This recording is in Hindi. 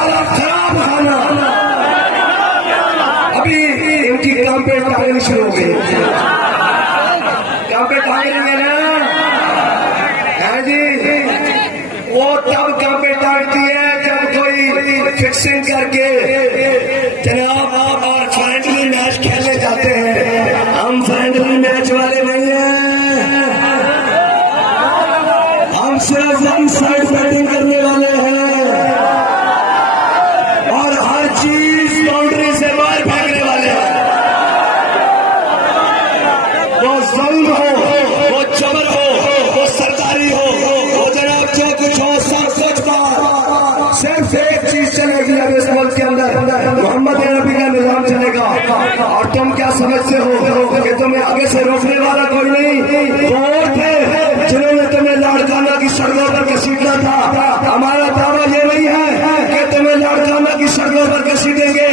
खराब खाना। अभी इनकी काम पे टांगनी शुरू हो गई, काम पे टांगेंगे ना है जी। वो तब काम पे टांगती है जब कोई फिक्सिंग करके जनाब और फ्रेंडली मैच खेलने जाते हैं। हम फ्रेंडली मैच वाले नहीं हैं, हम सिर्फ वन साइड बैटिंग करने वाले हैं और हर चीज बाउंड्री से बाहर फेंकने वाले हैं। वो जुल्म हो, वो जबर हो, वो सरकारी हो, वो जनाब जो कुछ हो, सब कुछ का सिर्फ एक चीज चलेगी अब इस मुल्क के अंदर, मोहम्मद नबी का निजाम चलेगा। और तुम क्या समझते हो कि तुम्हें आगे से रोकने वाला कोई नहीं? और थे जिन्होंने तुम्हें लाड़काना की सड़कों पर घसीटना था। हमारा दावा ये नहीं है कि तुम्हें लाड़काना की सड़कों पर घसीटेंगे,